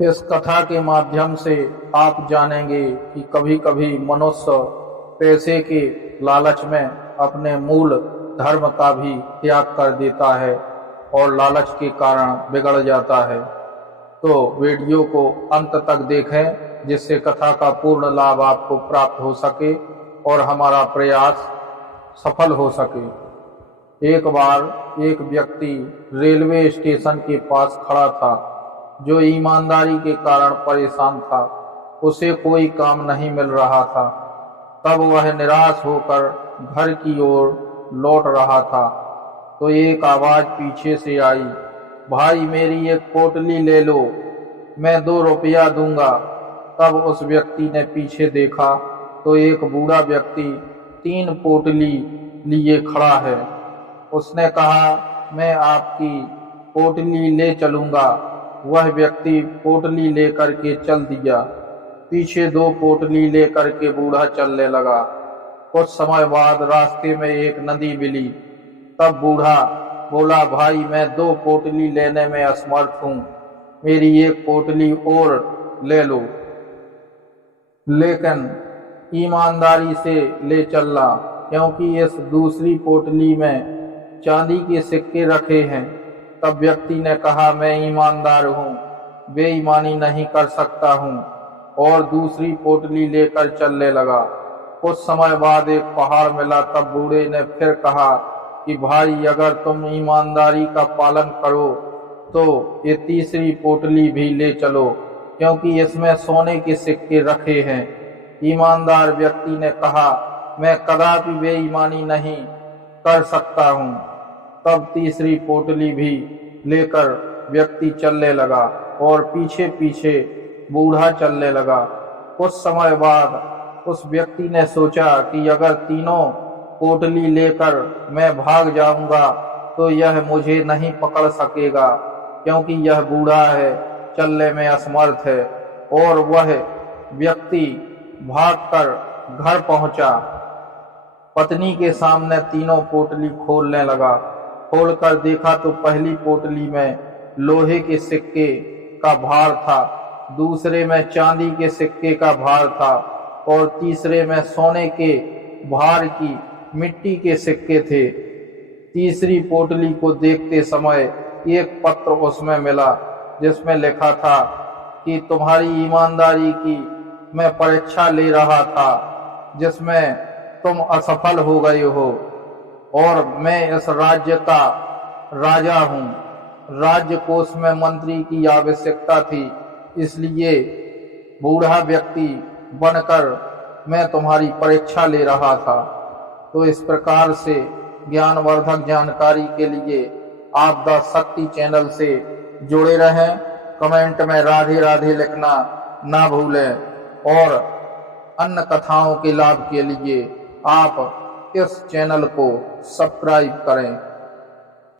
इस कथा के माध्यम से आप जानेंगे कि कभी कभी मनुष्य पैसे के लालच में अपने मूल धर्म का भी त्याग कर देता है और लालच के कारण बिगड़ जाता है। तो वीडियो को अंत तक देखें जिससे कथा का पूर्ण लाभ आपको प्राप्त हो सके और हमारा प्रयास सफल हो सके। एक बार एक व्यक्ति रेलवे स्टेशन के पास खड़ा था, जो ईमानदारी के कारण परेशान था। उसे कोई काम नहीं मिल रहा था। तब वह निराश होकर घर की ओर लौट रहा था तो एक आवाज पीछे से आई, भाई मेरी एक पोटली ले लो, मैं 2 रुपया दूंगा। तब उस व्यक्ति ने पीछे देखा तो एक बूढ़ा व्यक्ति 3 पोटली लिए खड़ा है। उसने कहा, मैं आपकी पोटली ले चलूंगा। वह व्यक्ति पोटली लेकर के चल दिया। पीछे 2 पोटली लेकर के बूढ़ा चलने लगा। कुछ समय बाद रास्ते में एक नदी मिली। तब बूढ़ा बोला, भाई मैं 2 पोटली लेने में असमर्थ हूँ, मेरी एक पोटली और ले लो, लेकिन ईमानदारी से ले चलना, क्योंकि इस दूसरी पोटली में चांदी के सिक्के रखे हैं। तब व्यक्ति ने कहा, मैं ईमानदार हूँ, बेईमानी नहीं कर सकता हूँ, और दूसरी पोटली लेकर चलने लगा। कुछ समय बाद एक पहाड़ मिला। तब बूढ़े ने फिर कहा कि भाई अगर तुम ईमानदारी का पालन करो तो ये तीसरी पोटली भी ले चलो, क्योंकि इसमें सोने के सिक्के रखे हैं। ईमानदार व्यक्ति ने कहा, मैं कदापि बेईमानी नहीं कर सकता हूँ। तब तीसरी पोटली भी लेकर व्यक्ति चलने लगा और पीछे पीछे बूढ़ा चलने लगा। कुछ समय बाद उस व्यक्ति ने सोचा कि अगर तीनों पोटली लेकर मैं भाग जाऊंगा तो यह मुझे नहीं पकड़ सकेगा, क्योंकि यह बूढ़ा है, चलने में असमर्थ है। और वह व्यक्ति भागकर घर पहुंचा। पत्नी के सामने तीनों पोटली खोलने लगा। खोलकर देखा तो पहली पोटली में लोहे के सिक्के का भार था, दूसरे में चांदी के सिक्के का भार था और तीसरे में सोने के भार की मिट्टी के सिक्के थे। तीसरी पोटली को देखते समय एक पत्र उसमें मिला, जिसमें लिखा था कि तुम्हारी ईमानदारी की मैं परीक्षा ले रहा था, जिसमें तुम असफल हो गए हो, और मैं इस राज्य का राजा हूँ। राज्य कोष में मंत्री की आवश्यकता थी, इसलिए बूढ़ा व्यक्ति बनकर मैं तुम्हारी परीक्षा ले रहा था। तो इस प्रकार से ज्ञानवर्धक जानकारी के लिए आप द शक्ति चैनल से जुड़े रहें। कमेंट में राधे राधे लिखना ना भूलें और अन्य कथाओं के लाभ के लिए आप इस चैनल को सब्सक्राइब करें।